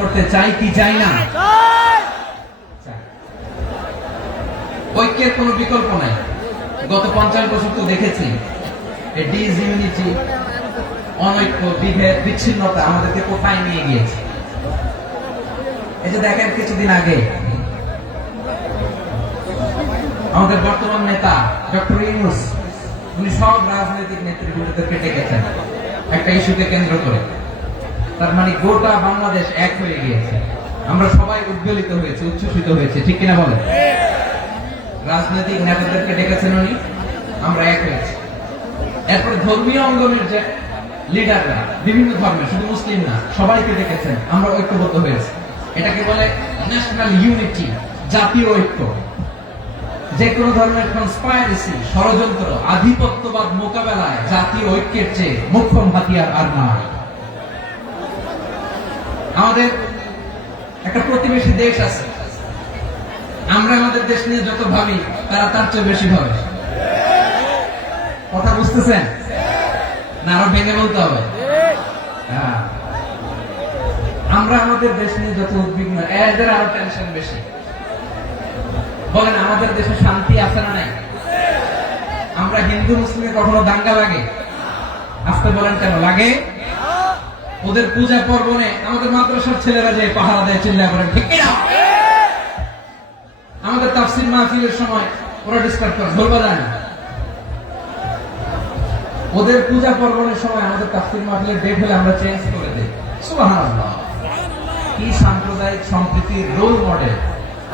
করতে চাই কি চাই না? ঐক্যের কোনো বিকল্প নাই। গত 50 বছর তো দেখেছি ডিসইউনিটি, অনৈক্য, বিভেদ, বিচ্ছিন্নতা আমাদেরকে কোথায় নিয়ে গিয়েছে। এই যে দেখেন কিছুদিন আগে আমাদের বর্তমান নেতা ডক্টর ইউনূস, উনি সব রাজনৈতিক নেতৃবৃন্দদেরকে ডেকেছেন একটা ইস্যুকে কেন্দ্র করে। তার মানে গোটা বাংলাদেশ এক হয়ে গিয়েছে। আমরা সবাই উদ্বেলিত হয়েছে, উচ্ছ্বসিত হয়েছে, ঠিক কিনা বলেন? রাজনৈতিক নেতাদেরকে ডেকেছেন উনি, আমরা এক হয়েছি। এরপরে ধর্মীয় অঙ্গনের যে লিডাররা, বিভিন্ন ধর্মের, শুধু মুসলিম না, সবাইকে ডেকেছেন, আমরা ঐক্যবদ্ধ হয়েছি। এটাকে বলে ন্যাশনাল ইউনিটি, জাতীয় ঐক্য। যে কোনো ধরনের কনস্পাইরেসি, ষড়যন্ত্র, আধিপত্যবাদ মোকাবেলায় জাতীয় ঐক্যের চেয়ে মোক্ষম হাতিয়ার আর নাই। আমাদের একটা প্রতিবেশী দেশ আছে, আমরা আমাদের দেশ নিয়ে যত ভাবি তারা তার চেয়ে বেশি ভাবে। কথা বুঝতেছেন না? আরো ভেঙে বলতে হবে। হ্যাঁ, আমরা আমাদের দেশ নিয়ে যত উদ্বিগ্ন, এদের আরো টেনশন বেশি। বলেন, আমাদের দেশে শান্তি আছে না নাই? আমরা হিন্দু মুসলিমে কখনো দাঙ্গা লাগে? আসতে বলেন কেন লাগে? ওদের পূজা পর্বণে আমাদের মাদ্রাসার ছেলেরা যে পাহারা দেয়, চিল্লা করে, ঠিক কিনা? আমাদের তাফসীর মাহফিলের সময় ওরা ডিস্টার্ব করে, বলবা যায় না। ওদের পূজা পর্বণের সময় আমাদের তাফসীর মাহফিলের ডেট হলে আমরা চেঞ্জ করে দেই। সুবহানাল্লাহ, কি সাম্প্রদায়িক সম্প্রীতির রোল মডেল।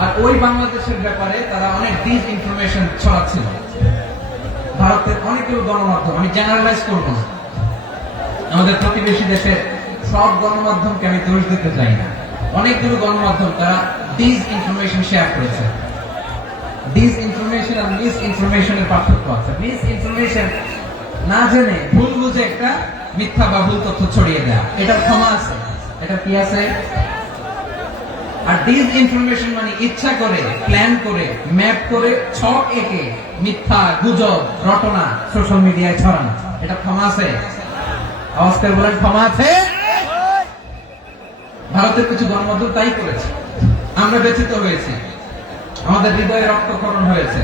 আর ওই বাংলাদেশের ব্যাপারে তারা অনেক ডিস ইনফরমেশন ছড়াচ্ছিল। ভারতের অনেকগুলো গণমাধ্যম, আমি জেনারেলাইজ করব না, আমাদের প্রতিবেশী দেশের সব গণমাধ্যমকে আমি দোষ দিতে চাই না, অনেকগুলো গণমাধ্যম তারা ডিস ইনফরমেশন শেয়ার করেছে। ডিস ইনফরমেশন আর মিস ইনফরমেশনের পার্থক্য আছে। মিস ইনফরমেশন না জেনে ভুল বুঝে একটা মিথ্যা বা ভুল তথ্য ছড়িয়ে দেয়া, এটার ক্ষমা আছে, এটা কি আছে। আর ডিস ইনফরমেশন মানে ইচ্ছা করে, প্ল্যান করে, ম্যাপ করে, ছক এঁকে মিথ্যা, গুজব, রটনা সোশ্যাল মিডিয়ায় ছড়ানো, এটা ক্ষমা আছে? আওয়াজ করে বলেন, ক্ষমা আছে? ভারতের কিছু গণমাধ্যম তাই করেছে। আমরা ব্যথিত হয়েছি, আমাদের হৃদয়ে রক্তক্ষরণ হয়েছে।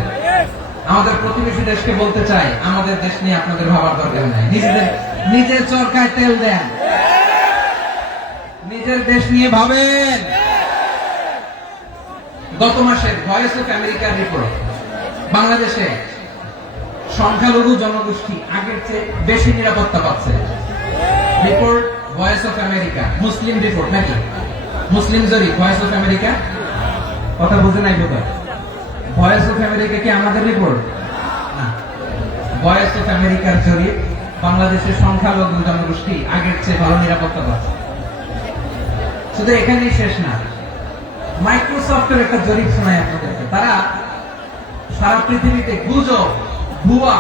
আমাদের প্রতিবেশী দেশকে বলতে চাই, আমাদের দেশ নিয়ে আপনাদের ভাবার দরকার নাই। নিজের চরকায় তেল দেন, নিজের দেশ নিয়ে ভাবেন। গত মাসে ভয়েস অফ আমেরিকার রিপোর্ট, বাংলাদেশে সংখ্যালঘু জনগোষ্ঠী আগের চেয়ে বেশি নিরাপত্তা পাচ্ছে। Report voice of America, Muslim report নাকি? মুসলিম জরিপ, ভয়েস অফ আমেরিকা। কথা বুঝে নাই বোধ হয়। ভয়েস অফ আমেরিকা কি আমাদের রিপোর্ট না? ভয়েস অফ আমেরিকার জরিপ, বাংলাদেশের সংখ্যালঘু জনগোষ্ঠী আগের চেয়ে ভালো নিরাপত্তা পাচ্ছে। শুধু এখানেই শেষ না, মাইক্রোসফটের একটা জরিপ শোনায় আপনাদেরকে। তারা সারা পৃথিবীতে গুজব, ভুয়া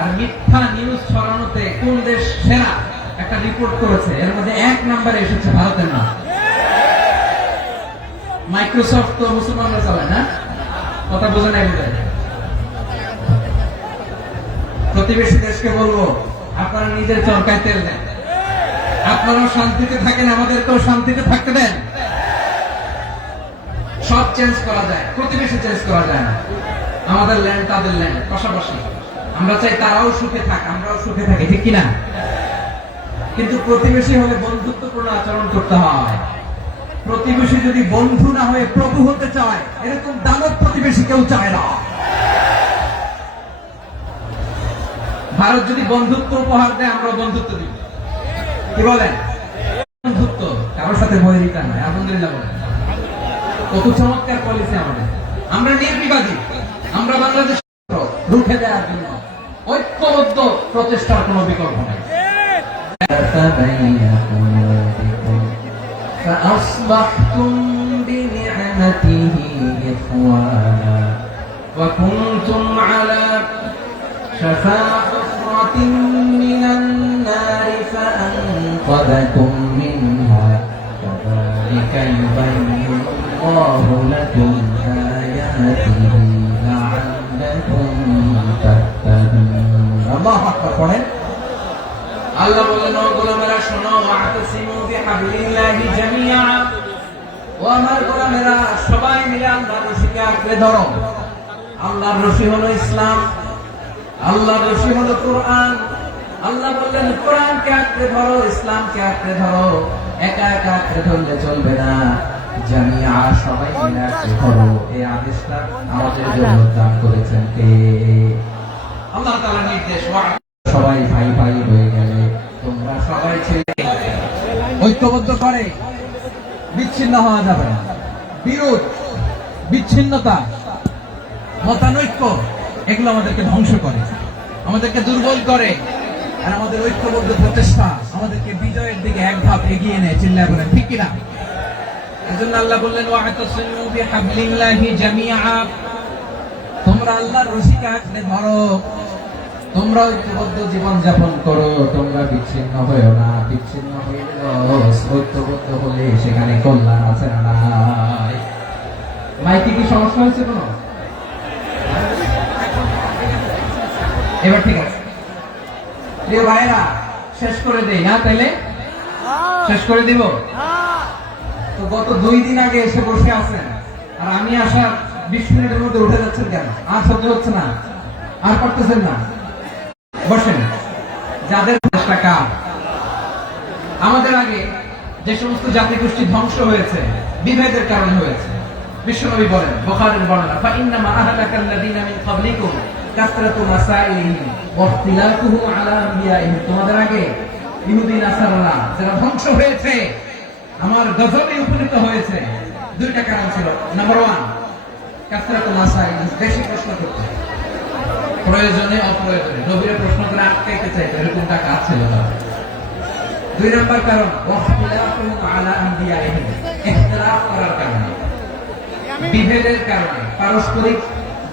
আর মিথ্যা নিউজ ছড়ানোতে কোন দেশ সেরা একটা রিপোর্ট করেছে। এর মধ্যে 1 নম্বরে এসেছে ভারতের নাম। মাইক্রোসফট তো মুসলমানরা চালায় না? কথা বোঝে নাই বোধ হয়। প্রতিবেশী দেশকে বলবো, আপনারা নিজের চরকায় তেল দেন, আপনারাও শান্তিতে থাকেন, আমাদেরকেও শান্তিতে থাকতে দেন। সব চেঞ্জ করা যায়, প্রতিবেশী চেঞ্জ করা যায় না। আমাদের ল্যান্ড তাদের ল্যান্ড, পাশাপাশি। আমরা চাই তারাও সুখে থাক, আমরাও সুখে থাকি, ঠিক কিনা? কিন্তু প্রতিবেশী হলে বন্ধুত্বপূর্ণ আচরণ করতে হয়। প্রতিবেশী যদি বন্ধু না হয়ে প্রভু হতে চায়, এরকম দানব প্রতিবেশী কেউ চায় না। ভারত যদি বন্ধুত্ব উপহার দেয়, আমরা বন্ধুত্ব দিব। কি বলেন? বন্ধুত্ব, কারোর সাথে বৈরিতা নয়। আলহামদুলিল্লাহ বলেন, কত চমৎকার পলিসি আমাদের। আমরা নির্বিবাদী, আমরা বাংলাদেশ রুখে দেওয়ার জন্য ঐক্যবদ্ধ প্রচেষ্টার কোনো বিকল্প নেই। فأصبحتم بنعمته إخوانا وكنتم على شفا حفرة من النار فأنقذكم منها كذلك يبين الله لكم آياته لعلكم تهتدون. الله أكبر. আল্লাহ বলেন, ও গোলামেরা শোনো, ওয়াতাসিমু বিহাবলিল্লাহি জামিআ আমার গোলামেরা সবাই মিলে আল্লাহর রশিকে আঁকড়ে ধরো। আল্লাহর রশি হলো ইসলাম, আল্লাহর রশি হলো কোরআন। আল্লাহ বললেন কোরআনকে আঁকড়ে ধরো, ইসলামকে আঁকড়ে ধরো। একা একা আঁকড়ে ধরলে চলবে না, জামিয়া সবাই মিলে আঁকড়ে ধরো। এই আদেশটা আমাদের জন্য দান করেছেন কে? আল্লাহ তাআলার নির্দেশ। সবাই ভাই ভাই হয়ে গেলে তোমরা সবাই ছেলে ঐক্যবদ্ধ করে বিচ্ছিন্ন হওয়া যাবে না। বিরোধ, বিচ্ছিন্নতা, মতানৈক্য এগুলো আমাদেরকে ধ্বংস করে, আমাদেরকে দুর্বল করে। আর আমাদের ঐক্যবদ্ধ প্রচেষ্টা আমাদেরকে বিজয়ের দিকে এক ধাপ এগিয়ে নেয়। চিল্লায় বলেন ঠিক কিনা? এজন্য আল্লাহ বললেন ওয়া'তাসিমু বিহাবলিল্লাহি জামিআ, তোমরা আল্লাহর রশিকে আঁকড়ে ধরো, তোমরা ঐক্যবদ্ধ জীবন যাপন করো, তোমরা বিচ্ছিন্ন হয়েও না। বিচ্ছিন্ন হয়ে ঐক্যবদ্ধ হলে সেখানে কল্যাণ আছে না নাই? মাইকে কি সমস্যা হয়েছে কোনো? এবার ঠিক আছে প্রিয় ভাইরা, শেষ করে দেই না? তাইলে শেষ করে দিব তো। গত 2 দিন আগে এসে বসে আছেন, আর আমি আসার 20 মিনিটের মধ্যে উঠে যাচ্ছেন কেন? আর সহ্য হচ্ছে না, আর পারতেছেন না? বসেন। যাদের টাকা আমাদের আগে যে সমস্ত জাতি গোষ্ঠী ধ্বংস হয়েছে বিভেদের কারণে হয়েছে, বিশ্বনবী বলেন বুখারীর বর্ণনা, ফাইন্নামা আহলাকাল্লাযীনা মিন ক্বাবলিকুম কাসরাতু মাসাইলিহিম ওয়া ইখতিলাফুহুম আলা আনবিয়াইহিম, তোমাদের আগে ইহুদি নাসারারা যারা ধ্বংস হয়েছে, আমার গজবে উপনীত হয়েছে। 2টা কারণ ছিল। নাম্বার 1, কাসরাতু মাসাইলিহিম, বেশি প্রশ্ন করতে, প্রয়োজনে অপ্রয়োজনে নবীরা প্রশ্ন করে আটকাইতে চাইতো, এরকমটা কাজ ছিল তার। 2 নম্বর কারণ ওয়াখতিলাফুহুম আলা আনবিয়াইহিম, ইখতিলাফ করার কারণে, বিভেদের কারণে, পারস্পরিক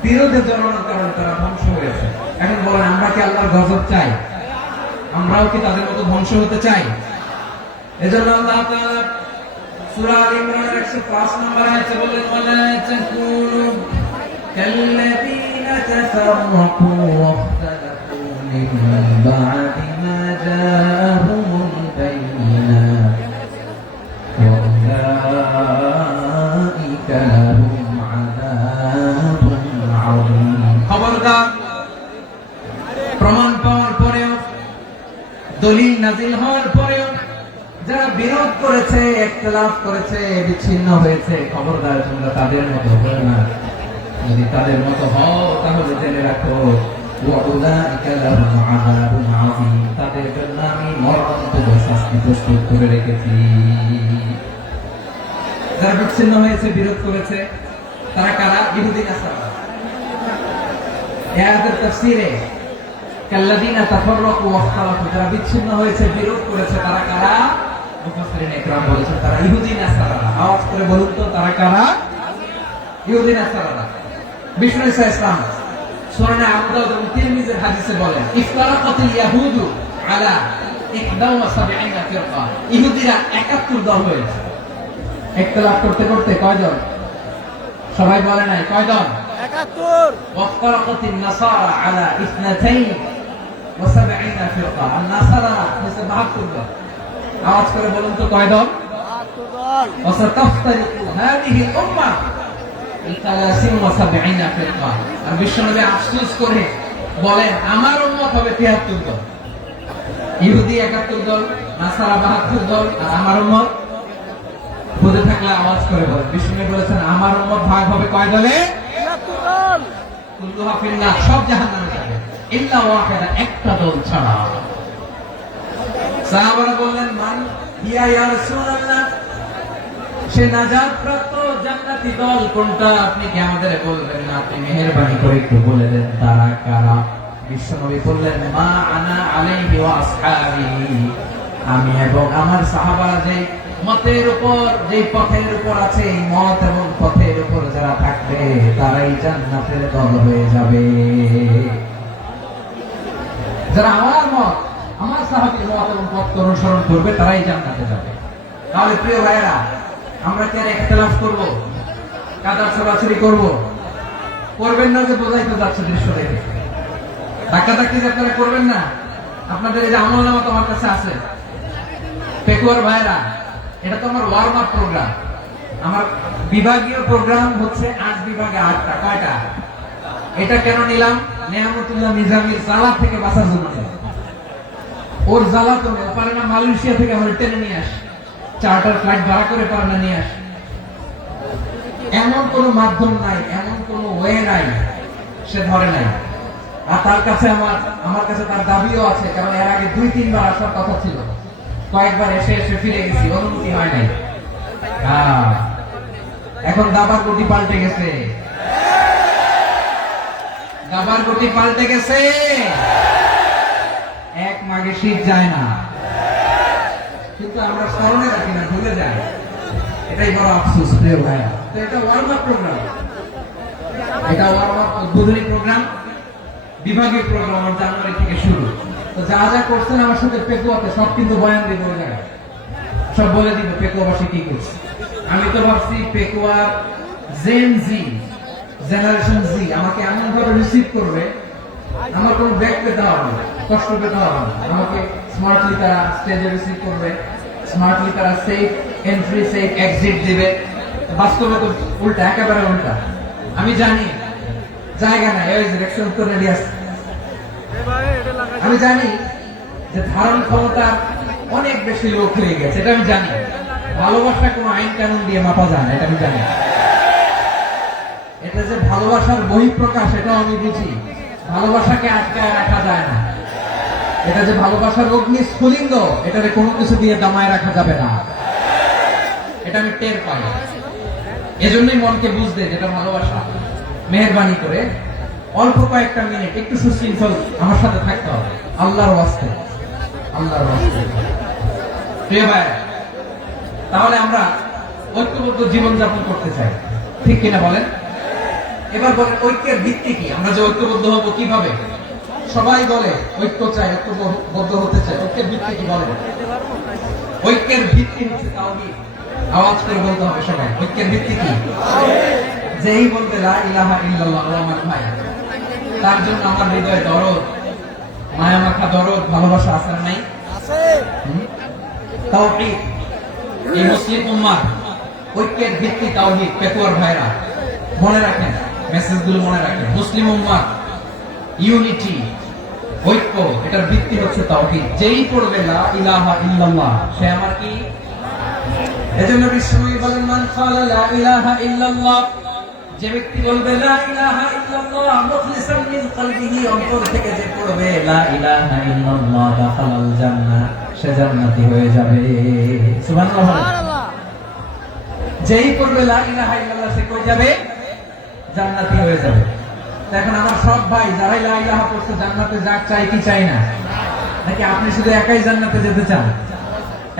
বিরোধের জন্মানোর কারণে তারা ধ্বংস হয়েছে। এখন বলেন আমরা কি আল্লাহর গজব চাই? আমরাও কি তাদের মতো ধ্বংস হতে চাই? এজন্য আল্লাহ তাআলা সূরা আল ইমরানের 105 নম্বর আয়াতে বলেন ওয়ালা তাকুনু কাল্লাযীনা তাফাররাকু ওয়াখতালাফু মিন বা'দি মা জাআহুমুল বায়িনাত ওয়া উলাইকা লাহুম আযাবুন আযীম। খবরদার, প্রমাণ পাওয়ার পরেও, দলিল নাজিল হওয়ার পরেও যারা বিরোধ করেছে, ইখতিলাফ করেছে, বিচ্ছিন্ন হয়েছে, খবরদার তোমরা তাদের মতো হও না। যদি তাদের মতো হও তাহলে জেনে রাখো ওয়া উলাইকা লাহুম আযাবুন আযীম, তাদের জন্য আমি মরণান্তর শাস্তি প্রস্তুত করে রেখেছি। যারা বিচ্ছিন্ন হয়েছে, বিরোধ করেছে, তারা কারা? ইহুদি নাসারা। এই আয়াতের তাফসীরে কাল্লাযীনা তাফাররাকু ওয়াখতালাফু, যারা বিচ্ছিন্ন হয়েছে, বিরোধ করেছে, তারা কারা? মুফাসসিরিন ইকরাম বলেছেন তারা ইহুদি নাসারা। আওয়াজ করে বলুন তো, তারা কারা? ইহুদি নাসারা। বিষ্ণু ঈসা ইসলাম সুনান আবু দাউদ এবং তিরমিজির হাদিসে বলেন ইফতারাকাতিল ইয়াহুদু আলা 71 ফিরকা, ইহুদিরা 71 দল হয়েছে। ইখতিলাফ করতে করতে কয়জন? সবাই বলে নাই কয় দল? 71। ওয়াফতারাকাতিন নাসারা আলা 72 ফিরকা, আর নাসারা হচ্ছে 72 দল। আওয়াজ করে বলুন তো কয় দল? 72 দল। ওয়াসাতাফতারিকু হাদিহিল উম্মাহ 73 ফিরকা, আর বিশ্বনবী আফসোস করে বলেন আমার উম্মত হবে 73 দল। ইহুদি 71 দল, নাসারা 72 দল, আর আমার উম্মত বুঝে থাকলে আওয়াজ করে বলেন। বিশ্বনবী বলেছেন আমার উম্মত ভাগ হবে কয় দলে? 73 দল। কুল্লুহা ফিন্নার, সব জাহান্নামে যাবে ইল্লা ওয়াহিদা, একটা দল ছাড়া। সাহাবারা বললেন মান হিয়া ইয়া রাসূলুল্লাহ, সে নাজাত প্রাপ্ত জান্নাতি দল কোনটা? আপনি কি আমাদের বলবেন না? আপনি মেহেরবানি করে একটু বলে দেন তারা কারা? বিশ্বনবী বললেন মা আনা আলাইহি ওয়া আসহাবি, আমি এবং আমার সাহাবারা যে মতের উপর, যে পথের উপর আছে, এই মত এবং পথের উপর যারা থাকবে তারাই জান্নাতের দল হয়ে যাবে। যারা আমার মত, আমার সাহাবীর মত এবং পথ অনুসরণ করবে তারাই জান্নাতে যাবে। তাহলে প্রিয় ভাইরা, আমরা কি আর ইখতিলাফ করব? কাদা ছড়াছড়ি করব? করবেন না, যে বোঝাইতে যাচ্ছে দৃশ্য দেখে। ধাক্কাধাক্কি যে আপনারা করবেন না। আপনাদের এই যে আমলনামা তোমার কাছে আছে, পেকুয়ার ভাইরা, এটা তো আমার ওয়ার্ম আপ প্রোগ্রাম। আমার বিভাগীয় প্রোগ্রাম হচ্ছে 8 বিভাগে 8টা। কয়টা? এটা কেন নিলাম? নেয়ামতুল্লাহ নিজামীর জ্বালা থেকে বাঁচার জন্য। ওর জ্বালা তো পারে না, মালয়েশিয়া থেকে আমার টেনে নিয়ে আসে, চার্টার ফ্লাইট ভাড়া করে পারে না নিয়ে আসে। এমন কোন মাধ্যম নাই, এমন কোন ওয়ে নাই সে ধরে নাই। আর তার কাছে আমার কাছে তার দাবিও আছে, কারণ এর আগে 2-3 বার আসার কথা ছিল, কয়েকবার এসে এসে ফিরে গেছি, অনুমতি হয় নাই। এখন দাবার গতি পাল্টে গেছে, দাবার গতি পাল্টে গেছে। এক মাঘে শীত যায় না, কিন্তু আমরা স্মরণে রাখি না, ভুলে যাই। এটাই বড় আফসোস প্রিয় ভাইয়া। তো এটা ওয়ার্ম আপ প্রোগ্রাম, এটা ওয়ার্ম আপ উদ্বোধনী প্রোগ্রাম, বিভাগীয় প্রোগ্রাম আমার জানুয়ারি থেকে শুরু। তো যা যা করছেন আমার সাথে পেকুয়াতে সব কিন্তু বয়ান দিব, ওই জায়গায় সব বলে দিব পেকুয়াবাসী কি করছে। আমি তো ভাবছি পেকুয়ার জেন জি, জেনারেশন জি আমাকে এমন ভাবে রিসিভ করবে, আমার কোনো ব্যাক পেতে হবে না, কষ্ট পেতে হবে না। আমাকে স্মার্টলি তারা স্টেজে রিসিভ করবে, স্মার্টলি তারা সেফ এন্ট্রি সেফ এক্সিট দিবে। বাস্তবে তো উল্টা, একেবারে উল্টা। আমি জানি জায়গা নাই, ওই যে রিঅ্যাকশন তো রেডি আছে। আমি জানি যে ধারণ ক্ষমতা অনেক বেশি লোক হয়ে গেছে, এটা আমি জানি। ভালোবাসা কোনো আইন কানুন দিয়ে মাপা যায় না, এটা আমি জানি। এটা যে ভালোবাসার বহিঃপ্রকাশ, এটাও আমি বুঝি। ভালোবাসাকে আটকায় রাখা যায় না। এটা যে ভালোবাসার অগ্নি স্ফুলিঙ্গ, এটাকে কোনো কিছু দিয়ে দামায় রাখা যাবে না, এটা আমি টের পাই। এজন্যই মনকে বুঝতে যেটা ভালোবাসা। মেহেরবানি করে অল্প কয়েকটা মিনিট একটু সুশৃঙ্খল আমার সাথে থাকতে হবে, আল্লাহর ওয়াস্তে, আল্লাহর ওয়াস্তে। প্রিয় ভাই, তাহলে আমরা ঐক্যবদ্ধ জীবনযাপন করতে চাই, ঠিক কিনা বলেন? এবার বলেন ঐক্যের ভিত্তি কি? আমরা যে ঐক্যবদ্ধ হবো কিভাবে? সবাই বলে ঐক্য চাই, ঐক্যবদ্ধ হতে চাই। ঐক্যের ভিত্তি কি বলেন? ঐক্যের ভিত্তি হচ্ছে তাওহীদ। আওয়াজ করে বলতে হবে সবাই, ঐক্যের ভিত্তি কি? যেই বলবে লা ইলাহা ইল্লাল্লাহ, ও আমার ভাই, তার জন্য আমার হৃদয়ে দরদ, মায়া মাখা দরদ, ভালোবাসা আছে না নাই? আছে। তাওহীদ, এই মুসলিম উম্মাহ ঐক্যের ভিত্তি তাওহীদ। পেকুয়ার ভাইরা মনে রাখেন, মেসেজগুলো মনে রাখেন। মুসলিম উম্মাহ ইউনিটি, ঐক্য, এটার ভিত্তি হচ্ছে তাওহীদ। যেই পড়বে লা ইলাহা ইল্লাল্লাহ, সে আমার কি? এজন্য বিশ্বনবী বলেন, মান ক্বালা লা ইলাহা ইল্লাল্লাহ, যে ব্যক্তি বলবে লা ইলাহা ইল্লাল্লাহ মুখলিসান মিন কলবিহি, অন্তর থেকে যে পড়বে লা ইলাহা ইল্লাল্লাহ, দাখালাল জান্নাহ, সে জান্নাতি হয়ে যাবে। সুবহানাল্লাহ। যেই পড়বে লা ইলাহা ইল্লাল্লাহ, সে কই যাবে? জান্নাতি হয়ে যাবে। এখন আমার সব ভাই যারাই লা ইলাহা পড়ছে জান্নাতে যাক, চাই কি চাই না? নাকি আপনি শুধু একাই জান্নাতে যেতে চান?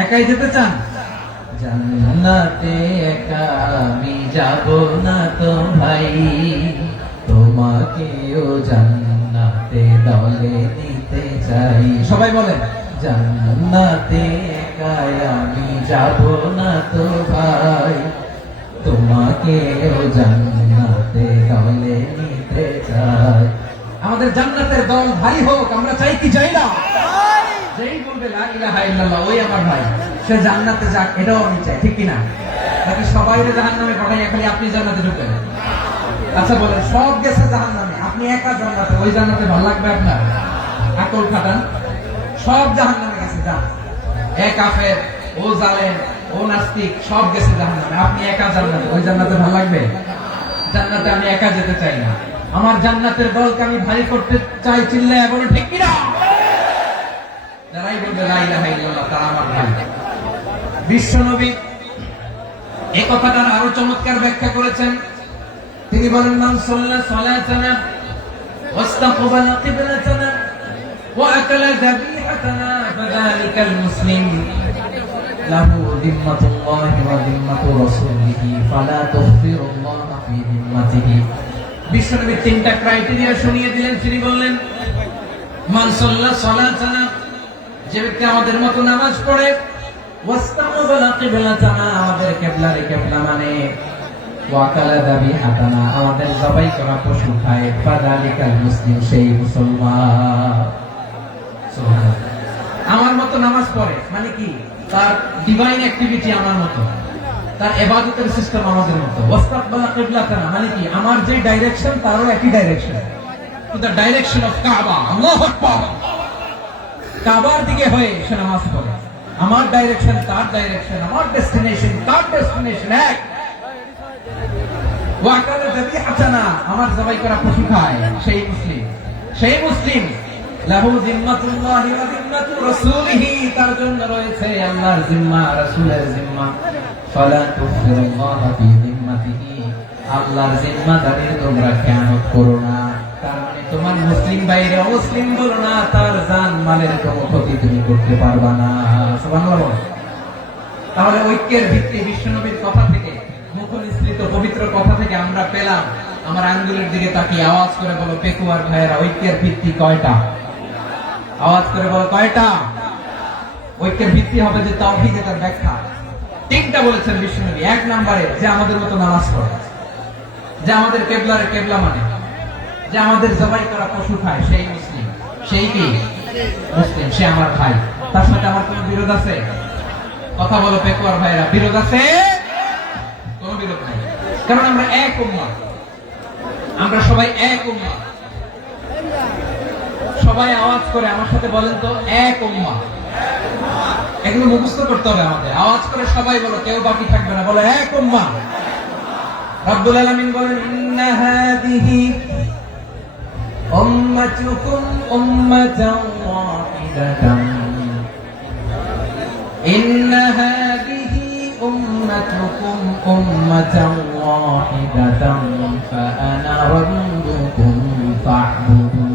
একাই যেতে চান? জান্নাতে একা আমি যাব না তো ভাই, তোমাকেও জান্নাতে দলে নিতে চাই। সবাই বলেন, জান্নাতে একা আমি যাব না তো ভাই, তোমাকেও জান্নাতে দলে নিতে চাই। আমাদের জান্নাতের দল ভারী হোক, আমরা চাই কি চাই না? যেই বলবে লা ইলাহা ইল্লাল্লাহ, ওই আমার ভাই, সে জান্নাতে যাক, এটাও আমি চাই, ঠিক কিনা? নাকি সবাই জাহান্নামে পাঠাইয়া খালি আপনি জান্নাতে ঢুকবেন? আচ্ছা বলেন, সব গেছে জাহান্নামে, আপনি একা জান্নাতে, ওই জান্নাতে ভালো লাগবে আপনার? আকল খাটান। সব জাহান্নামে গেছে, যান। এ কাফের, ও জালেম, ও নাস্তিক, সব গেছে জাহান্নামে, আপনি একা জান্নাতে, ওই জান্নাতে ভালো লাগবে? জান্নাতে আমি একা যেতে চাই না, আমার জান্নাতের দলকে আমি ভারী করতে চাই। চিল্লায় বলো ঠিক কিনা? যারাই বলবে লা ইলাহা ইল্লাল্লাহ, তারা আমার ভাই। বিশ্বনবী এই কথাটার আরো চমৎকার ব্যাখ্যা করেছেন। তিনি বলেন, মান সাল্লা সালাতানা ওয়াস্তাকবালা কিবলাতানা ওয়া আকালা যাবিহাতানা ফাযালিকাল মুসলিম লাহু যিম্মাতুল্লাহি ওয়া যিম্মাতু রাসূলিহি ফালা তুগফিরুল্লাহ ফি যিম্মাতিহি। বিশ্বনবী তিনটা ক্রাইটেরিয়া শুনিয়ে দিলেন। তিনি বললেন, মান সাল্লা সালাতানা, যে ব্যক্তি আমাদের মতো নামাজ পড়ে, ওয়াস্তাকবালা কিবলাতানা, আমাদের কিবলারে কিবলা মানে, ওয়া কালা যাবিহাতানা, আমাদের জবাই করা পশু খায়, ফাযালিকাল মুসলিম, সেই মুসলমান। সুবহানাল্লাহ। আমার মতো নামাজ পড়ে মানে কি? তার ডিভাইন অ্যাক্টিভিটি আমার মতো। তার ইবাদতের সিস্টেম আমাদের মতো। ওয়াস্তাকবালা কিবলাতানা মানে কি, আমার যে ডাইরেকশন তারও একই direction, to the direction of কাবা। আল্লাহু আকবার। কাবার দিকে হয়ে সে নামাজ পড়ে। আমার ডাইরেকশন তার ডাইরেকশন, আমার ডেস্টিনেশন তার ডেস্টিনেশন এক। ওয়াকালা যাবিহাতানা আমার জবাই করা পশু খায় সেই মুসলিম, সেই মুসলিম। লাহু জিম্মাতুল্লাহি ওয়া জিম্মাতু রাসূলিহি তার জন্য রয়েছে আল্লাহর জিম্মা, রাসূলের জিম্মা। ফালা তুফিরুল্লাহা ফি জিম্মাতিহি আল্লাহর জিম্মাদারির তোমরা খেয়ানত করো না। তার মানে তোমার মুসলিম বাইরে অমুসলিম বলো না, তার জান মালের কোনো ক্ষতি তুমি করতে পারবা না। সুবহানাল্লাহ। তাহলে ঐক্যের ভিত্তি বিশ্বনবীর কথা থেকে, মুখনিসৃত পবিত্র কথা থেকে আমরা পেলাম। আমার আঙ্গুলের দিকে তাকিয়ে আওয়াজ করে বলো পেকুয়ার ভাইয়েরা, ঐক্যের ভিত্তি কয়টা? আওয়াজ করে বলো কয়টা? ঐক্যের ভিত্তি হবে যে তাওহীদ, এটার ব্যাখ্যা তিনটা বলেছেন বিশ্বনবী। এক নম্বরে যে আমাদের মতো নামাজ পড়ে, যে আমাদের কেবলারে কেবলা মানে, যে আমাদের জবাই করা পশু খায় সেই মুসলিম। সেই কি মুসলিম? সে আমার ভাই। তার সাথে আমার কোনো বিরোধ আছে? কথা বলো পেকুয়ার ভাইরা, বিরোধ আছে? কোনো বিরোধ নাই, কারণ আমরা এক উম্মাহ, আমরা সবাই এক উম্মাহ। সবাই আওয়াজ করে আমার সাথে বলেন তো, এক উম্মাহ। এগুলো মুখস্থ করতে হবে আমাদের। আওয়াজ করে সবাই বলো, কেউ বাকি থাকবে না, বলো এক উম্মাহ। রব্বুল আলামিন বলেন ইন্না হাদিহি উম্মাতুকুম উম্মাতান ওয়াহিদাতান ইন্না হাদিহি উম্মাতুকুম উম্মাতান ওয়াহিদাতান ফাআনা রাব্বুকুম ফা'বুদুন।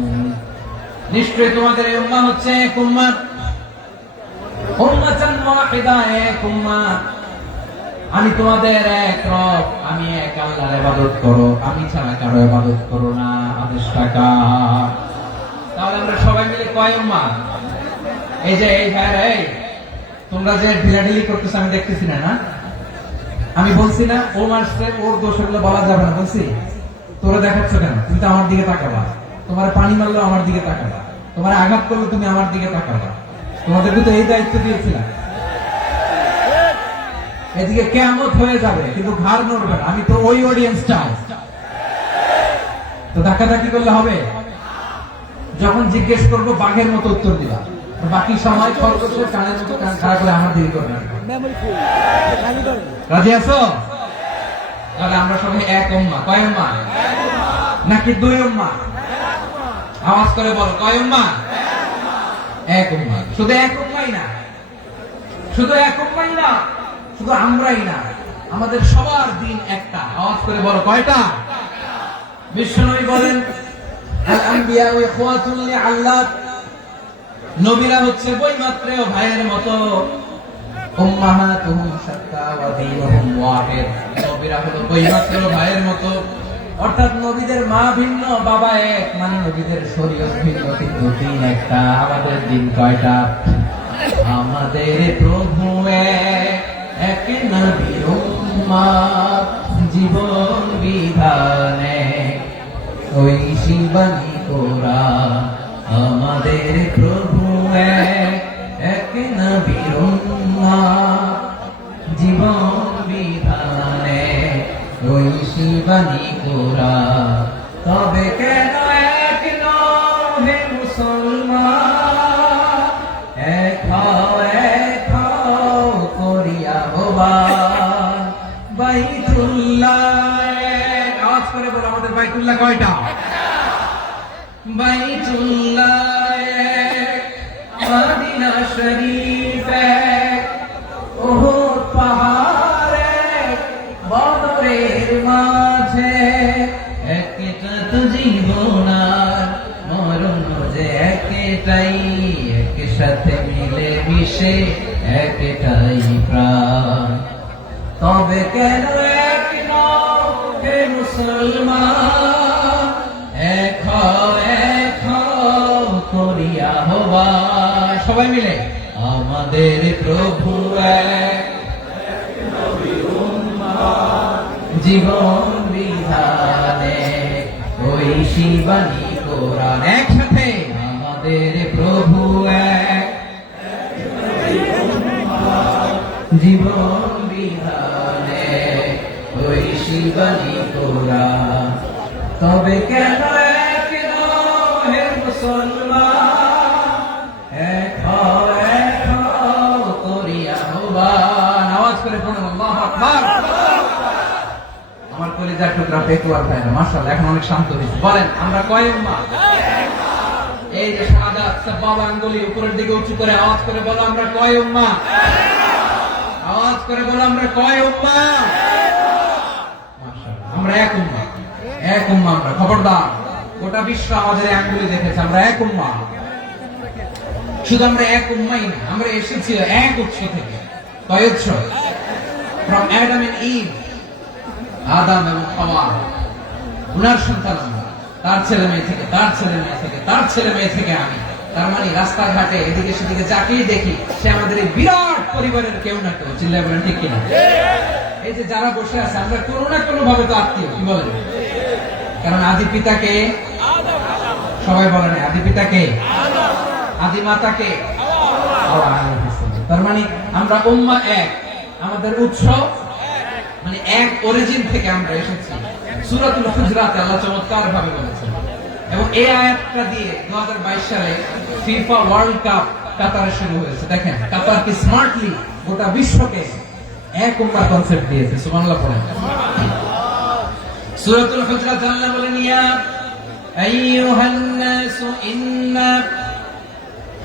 নিশ্চয়ই তোমাদের এই উম্মাহ হচ্ছে এক উম্মাহ, উম্মাতান ওয়াহিদা, এক উম্মাহ। আমি তোমাদের এক রব, আমি এক আল্লাহর ইবাদত করো, আমি ছাড়া কারো ইবাদত করো না। আদেশটা কার? তাহলে আমরা সবাই মিলে কয় উম্মাহ? এই যে এই ভাইরা, এই তোমরা যে ঢিলাঢিলি করতেছ আমি দেখতেছি না, না আমি বলছি না ও মারছে ওর দোষ, এগুলো বলা যাবে না বলছি? তোরা দেখাচ্ছ কেন? তুমি তো আমার দিকে তাকাবা। তোমার পানি মারলো আমার দিকে তাকাবা, তোমার আঘাত করলো তুমি আমার দিকে তাকাবা। তোমাদেরকে তো এই দায়িত্ব দিয়েছিলাম। এদিকে কিয়ামত হয়ে যাবে কিন্তু ঘাড় নড়বে না, আমি তো ওই অডিয়েন্স চাই। তো ধাক্কাধাক্কি করলে হবে? যখন জিজ্ঞেস করবো বাঘের মতো উত্তর দিবা, বাকি সময় খরগোশের কানের মতো কান খাড়া করে আমার দিকে করবে। রাজি আছো? তাহলে আমরা সবাই এক উম্মাহ। কয় উম্মাহ? নাকি দুই উম্মাহ? আওয়াজ করে বলো কয় উম্মাহ? এক উম্মাহ। শুধু এক উম্মাহই না, শুধু এক উম্মাহই না, শুধু আমরাই না, আমাদের সবার দিন একটা। আওয়াজ করে বলো কয়টা? বিশ্বনবী বলেন আল আম্বিয়া ইখওয়াতুন লিআল্লাহ, নবীরা হচ্ছে বৈমাত্রেয় ভাইয়ের মতো। উম্মাহাতুহুম শাত্তা ওয়া দীনুহুম ওয়াহিদ, নবীরা হলো বৈমাত্রেয় ভাইয়ের মতো। অর্থাৎ নবীদের মা ভিন্ন, বাবা এক, মানে নবীদের শরীয়ত ভিন্ন কিন্তু দিন একটা। আমাদের দিন কয়টা? আমাদের প্রভু এক, নবীর উম্মাহ, জীবন বিধানে ওই শিবানী কোরআন। আমাদের প্রভু এক, নবীর উম্মাহ, জীবন বিধানে ওই শিবানী কোরআন। তবে কেন এক নও হে মুসলমান, এক হও করিয়া আহ্বান বাইতুল্লাহ। আওয়াজ করে বলো আমাদের বাইতুল্লাহ কয়টা? বাইতুল্লাহ এক, মদিনা শরীফ এক, ওহুদ পাহাড় এক, বদরের মাঝে একটা তো জীবন আর মরণ যে একটাই, একসাথে মিলে মিশে একটাই প্রাণ। তবে কেন এক নও হে মুসলমান, এক হও করিয়া আহ্বান। সবাই মিলে আমাদের প্রভু এক, জীবন বিধানে ওই শিবানী কোরআন। একসাথে আমাদের প্রভু এক, জীবন বিধানে বেশি বালি তোরা, তবে কেন এক নও হে মুসলমান, এক হও করি আহ্বান। আওয়াজ করে পড়ুন আল্লাহু আকবার। আমার কলিজার টুকরা পেকুয়ার ভাই না, মাশাআল্লাহ এখন অনেক শান্ত হয়েছে। বলেন আমরা কয় উম্মাহ? এই যে শাহাদাত সাব্বাব আঙ্গুলি উপরের দিকে উঁচু করে আওয়াজ করে বলো আমরা কয় উম্মাহ? আওয়াজ করে বলো আমরা কয় উম্মাহ? মাশাআল্লাহ আমরা এক উম্মাহ, এক উম্মাহ আমরা। খবরদার, গোটা বিশ্ব আমাদের আঙ্গুলি দেখেছে, আমরা এক উম্মাহ। শুধু আমরা এক উম্মাহই না, আমরা এসেছি এক উৎস থেকে। কয় উৎস? from Adam and Eve, আদম এবং হাওয়া, উনার সন্তান আমরা, তার ছেলে মেয়ে থেকে, তার ছেলে মেয়ে থেকে, তার ছেলে মেয়ে থেকে আমি। তার মানে রাস্তাঘাটে এদিকে সেদিকে যাকেই দেখি সে আমাদের এই বিরাট পরিবারের কেউ না কেউ। চিল্লায় বলেন ঠিক কিনা? এই যে যারা বসে আছে আমরা কোনো না কোনো ভাবে তো আত্মীয়, কি বলেন? কারণ আদি পিতাকে সবাই বলেন, আদি পিতাকে, আদি মাতাকে, তার মানে আমরা উম্মাহ এক, আমাদের উৎস মানে এক অরিজিন থেকে আমরা এসেছি। সূরাতুল হুজরাতে আল্লাহ চমৎকার ভাবে বলেছেন। এবং এই আয়াতটা দিয়ে 2022 সালে ফিফা ওয়ার্ল্ড কাপ কাতারে শুরু হয়েছে। দেখেন কাতার কি স্মার্টলি গোটা বিশ্বকে এক উম্মাহ কনসেপ্ট দিয়েছে। সুবহানাল্লাহ পড়েন। সূরাতুল হুজরাত আল্লাহ বলেন, ইয়া আইয়ুহান নাসু ইন্না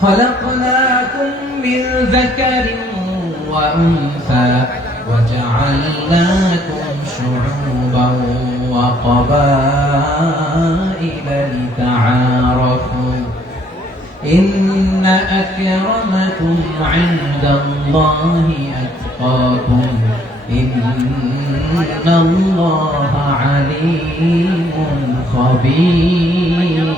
খলাকনাকুম মিন যাকারিন ওয়া উনসা وجعلناكم شعوبا وقبائل لتعارفوا إن أكرمكم عند الله أتقاكم إن الله عليم خبير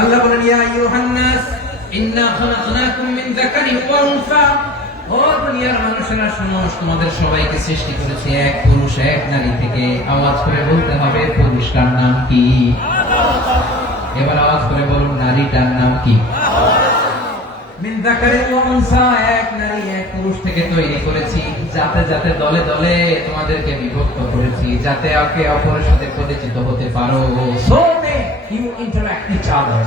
আল্লাহ বলেন, ইয়া আইয়ুহান নাস ইন্না খালাকনাকুম মিন যাকারিন ওয়া উনসা, ও দুনিয়ার মানুষেরা শোনো, তোমাদের সবাইকে সৃষ্টি করেছি এক পুরুষ এক নারী থেকে। আওয়াজ করে বলতে হবে পুরুষটার নাম কি? এবার আওয়াজ করে বলুন নারীটার নাম কি? মিন যাকারিন ওয়া উনসা, এক নারী এক পুরুষ থেকে তৈরি করেছি। যাতে যাতে দলে দলে তোমাদেরকে বিভক্ত করেছি, যাতে একে অপরের সাথে পরিচিত হতে পারো। So you interact each other,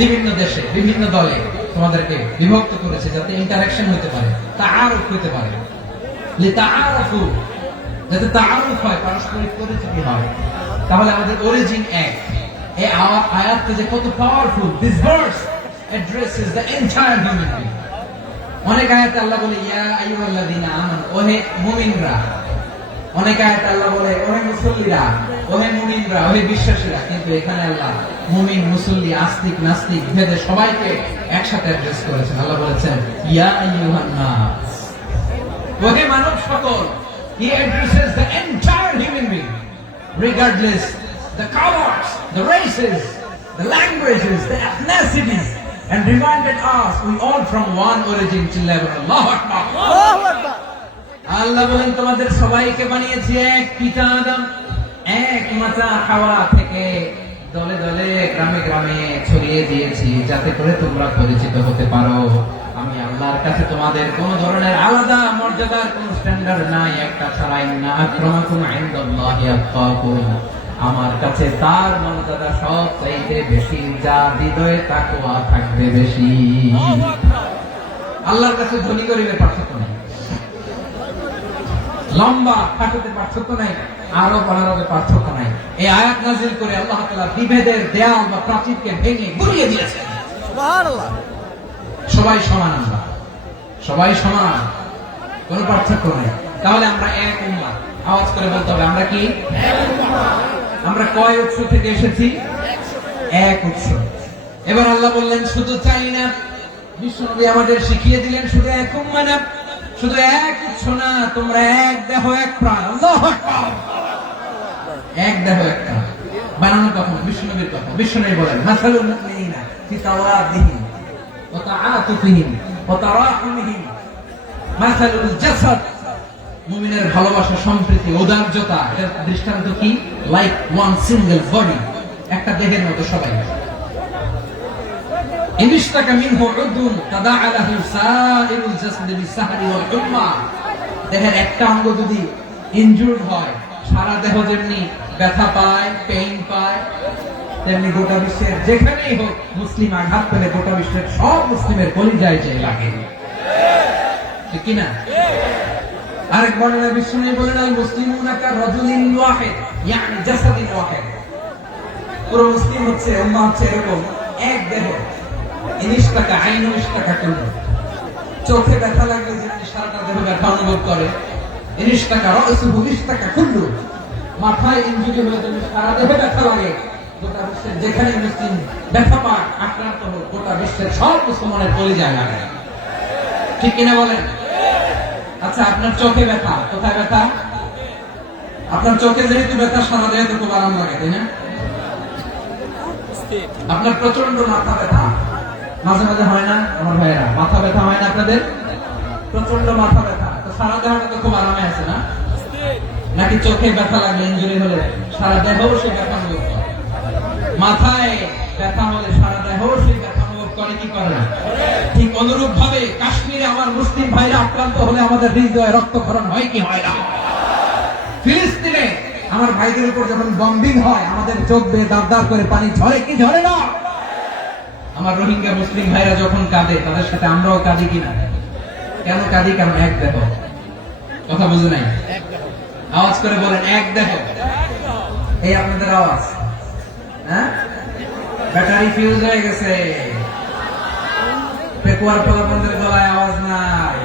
বিভিন্ন দেশে বিভিন্ন দলে তোমাদেরকে বিভক্ত করেছে যাতে ইন্টারঅ্যাকশন হতে পারে, তাআরুফ হতে পারে। লিতাআরফু, যাতে তাআরুফ হয়, পারস্পরিক পরিচিতি হয়। তাহলে আমাদের অরিজিন এক। এই আয়াতটা যে কত powerful. This verse addresses the entire human being. অনেক আয়াতে আল্লাহ বলে ইয়া আইয়ুহাল্লাযীনা আমানু, ওহে মুমিনরা। অনেক আয়াতে আল্লাহ বলে ওহে মুসল্লিরা, ওহে মুমিনরা, ওহে বিশ্বাসীরা। কিন্তু এখানে আল্লাহ মুমিন মুসল্লি আস্তিক নাস্তিক ভেদে সবাইকে একসাথে অ্যাড্রেস করেছেন। আল্লাহ বলেছেন ইয়া আইয়ুহান নাস, ওহে মানব সকল। He addresses the entire human being, regardless the colors, the races, the languages, the ethnicities, and reminded us we all from one origin. Allahu Akbar, Allahu Akbar। আল্লাহ বলেন তোমাদের সবাইকে বানিয়েছি এক পিতা আদম, এক মাতা হাওয়া থেকে। দলে দলে গ্রামে গ্রামে ছড়িয়ে দিয়েছি যাতে করে তোমরা পরিচিত হতে পারো। আমি আল্লাহর কাছে তোমাদের কোন ধরনের আলাদা মর্যাদার কোন স্ট্যান্ডার্ড নাই, একটা ছাড়াই না। আক্রামাকুম ইনদাল্লাহি আতকাকুম, আমার কাছে তার মর্যাদা সবচাইতে বেশি, যার হৃদয়ে তাকওয়া থাকবে বেশি। আল্লাহর কাছে ধনী গরিবের পার্থক্য নেই, লম্বা খাটোতে পার্থক্য নাই, আরো পারারবে পার্থক্য নাই। এই আয়াত নাযিল করে আল্লাহ তাআলা বিভেদের দেয়াল বা প্রাচীরকে ভেঙে গুড়িয়ে দিয়েছেন। সুবহানাল্লাহ। সবাই সমান, আমরা সবাই সমান, কোনো পার্থক্য নাই। তাহলে আমরা এক উম্মাহ। আওয়াজ করে বলতে হবে আমরা কি? এক উম্মাহ। আমরা কয় উৎস থেকে এসেছি? এক উৎস। এবার আল্লাহ বললেন শুধু চাই না, বিশ্বনবী আমাদের শিখিয়ে দিলেন শুধু এক উম্মাহ না, শুধু এক উৎস না, তোমরা এক দেহ এক প্রাণ। আল্লাহু আকবার। এক দেহ এক প্রাণ বানানো কখন? বিশ্বনবীর কথা। বিশ্বনবী বলেন মাসালুল মুমিনিনা ফি তাওয়াদিহিম ওয়া তাআতুফিহিম ওয়া তারাহুমিহিম মাসালুল জাসাদ, মুমিনের ভালোবাসা, সম্প্রীতি, ঔদার্যতা, এর দৃষ্টান্ত কি? লাইক ওয়ান সিঙ্গেল বডি, একটা দেহের মতো সবাই। ইনিশতাকা মিনহু উদুন তাদাআ লাহু সাইরুল জাসদি বিসসাহরি ওয়াল হুম্মা। দেহের একটা অঙ্গ যদি ইনজুরড হয়, সারা দেহ যেমনি ব্যথা পায়, পেইন পায়, তেমনি গোটা বিশ্বের যেখানেই হোক মুসলিম আঘাত পেলে গোটা বিশ্বের সব মুসলিমের কলিজায় যায় লাগে, ঠিক কি না? আরেক বর্ণনায় বিশ্বনবী বলেন, আল মুসলিমুনা কা রাজুলিন ওয়াহিদ, ইয়ানি জাসাদিন ওয়াহিদ। পুরো মুসলিম হচ্ছে, উম্মাহ হচ্ছে এরকম এক দেহ। ইনিশতাকা আইনু ইশতাকা কুল্লু। চোখে ব্যথা লাগলে যেমনি সারাটা দেহ ব্যথা অনুভব করে, ইনিশতাকা রাসুহু ইশতাকা কুল্লু। মাথায় ইনজুরি হলে যেমনি সারা দেহে ব্যথা লাগে, গোটা বিশ্বের যেখানে মুসলিম ব্যথা পায়, আক্রান্ত হোক, গোটা বিশ্বের সব মুসলমানের কলিজায় লাগে, ঠিক কিনা বলেন? আচ্ছা, আপনার চোখে ব্যথা, কোথায় ব্যথা? আপনার চোখে যেহেতু ব্যথা, সারা দেহে তো খুব আরাম লাগে, তাই না? আপনার প্রচন্ড মাথা ব্যথা মাঝে মাঝে হয় না আমার ভাইয়েরা? মাথা ব্যথা হয় না আপনাদের? প্রচন্ড মাথা ব্যথা, তো সারা দেহটা তো খুব আরামে আছে না? নাকি চোখে ব্যথা লাগলে, ইনজুরি হলে সারা দেহ সেই ব্যথা অনুভব করে? মাথায় ব্যথা হলে সারা দেহ সেই ব্যথা অনুভব করে কি করে না? ঠিক অনুরূপ ভাবে কাশ্মীরে আমার মুসলিম ভাইরা আক্রান্ত হলে আমাদের হৃদয়ে রক্তক্ষরণ হয় কি হয় না? ফিলিস্তিনে আমার ভাইদের উপর যখন বম্বিং হয়, আমাদের চোখ বেয়ে দাঁড় দাঁড় করে পানি ঝরে কি ঝরে না? আমার রোহিঙ্গা মুসলিম ভাইরা যখন কাঁদে, তাদের সাথে আমরাও কাঁদি কিনা? কেন কাঁদি? কারণ এক দেহ। কথা বুঝে নাই? আওয়াজ করে বলেন, এক দেহ। এই আপনাদের আওয়াজ, হ্যাঁ? ব্যাটারি ফিউজ হয়ে গেছে, পেকুয়ার পোলাপনদের গলায় আওয়াজ নাই।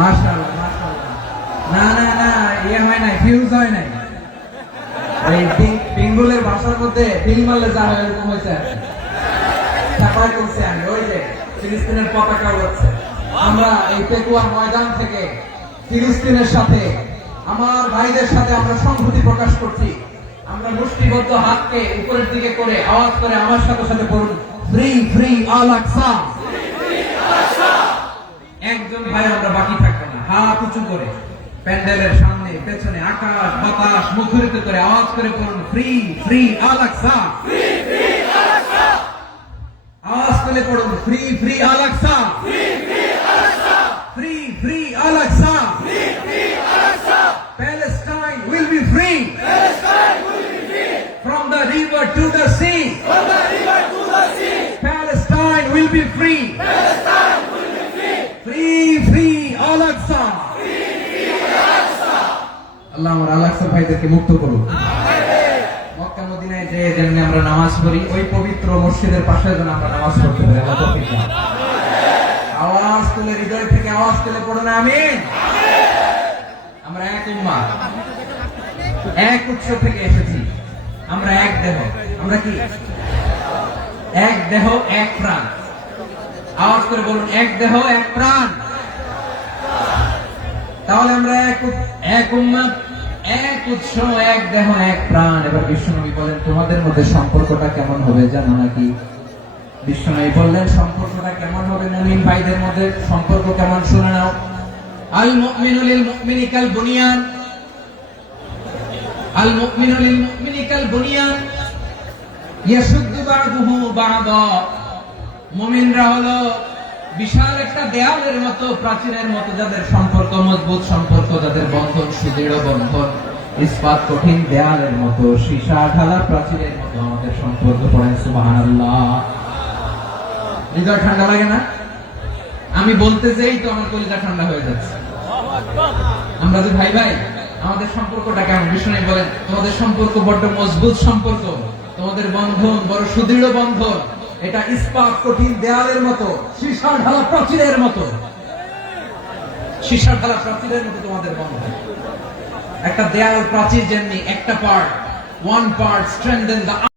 মাশাআল্লাহ, মাশাআল্লাহ। না না না, ইয়ে হয় নাই, ফিউজ হয় নাই। এই পিঙ্গুলের ভাষার মধ্যে পিল মারলে যা হয় এরকম হয়েছে। চাপাই করছে আমি, ওই যে ফিলিস্তিনের পতাকা উড়াচ্ছে। আমরা এই পেকুয়ার ময়দান থেকে ফিলিস্তিনের সাথে, আমার ভাইদের সাথে আমরা সংহতি প্রকাশ করছি। আমরা মুষ্টিবদ্ধ হাতকে উপরের দিকে করে আওয়াজ করে আমার সাথে সাথে পড়ুন, ফ্রি ফ্রি আল আকসা। একজন ভাই আমরা বাকি থাকবো না, হাত উঁচু করে প্যান্ডেলের সামনে পেছনে আকাশ বাতাস মুখরিত করে আওয়াজ করে পড়ুন, ফ্রি ফ্রি আল আকসা। আওয়াজ করে পড়ুন, free free Al Aqsa, free free Al Aqsa. Palestine will be free from the river to the sea. Palestine will be free. Free free Al Aqsa. আল্লাহ আমার আল আকসা ভাইদেরকে মুক্ত করুন। মক্কা মদিনায় যে যেমনি আমরা নামাজ পড়ি, ওই পবিত্র মসজিদের পাশে যেন আমরা নামাজ পড়তে পারি। আল্লাহ তৌফিক দান। আওয়াজ তুলে, হৃদয় থেকে আওয়াজ তুলে পড়ুন আমিন। আমরা এক উম্মাহ, এক উৎস থেকে এসেছি, আমরা এক দেহ। আমরা কি? এক দেহ এক প্রাণ। আওয়াজ করে বলুন, এক দেহ এক প্রাণ। তাহলে আমরা এক উম্মাহ, এক উৎস, এক দেহ এক প্রাণ। এবার বিশ্বনবী বলেন, তোমাদের মধ্যে সম্পর্কটা কেমন হবে জানো নাকি? বিশ্বনবী বললেন, সম্পর্কটা কেমন হবে? মুমিন ভাইদের মধ্যে সম্পর্ক কেমন শুনে নাও। আল মুমিনু লিল মুমিনি কাল বুনিয়ান, আল মুমিনু লিল মুমিনি কাল বুনিয়ান ইয়াশুদ্দু বা'দুহু বা'দা। মুমিনরা হলো বিশাল একটা দেয়ালের মতো, প্রাচীরের মতো, যাদের সম্পর্ক মজবুত, সম্পর্ক যাদের বন্ধন সুদৃঢ় বন্ধন, ইস্পাত কঠিন দেয়ালের মতো, সীসা ঢালা প্রাচীরের মতো আমাদের সম্পর্ক। পড়েন সুবহানাল্লাহ। হৃদয় ঠান্ডা লাগে না? আমি বলতে যেই তো আমার কলিজা ঠান্ডা হয়ে যাচ্ছে। আমরা যে ভাই ভাই, আমাদের সম্পর্কটা কেমন? বিষ্ণু বলেন, তোমাদের সম্পর্ক বড্ড মজবুত সম্পর্ক, তোমাদের বন্ধন বড় সুদৃঢ় বন্ধন। এটা ইস্পাত কঠিন দেয়ালের মতো, সীসা ঢালা প্রাচীরের মতো, সীসা ঢালা প্রাচীরের মতো তোমাদের বন্ধন। একটা দেয়াল প্রাচীর যেমনি একটা part, one part strengthen the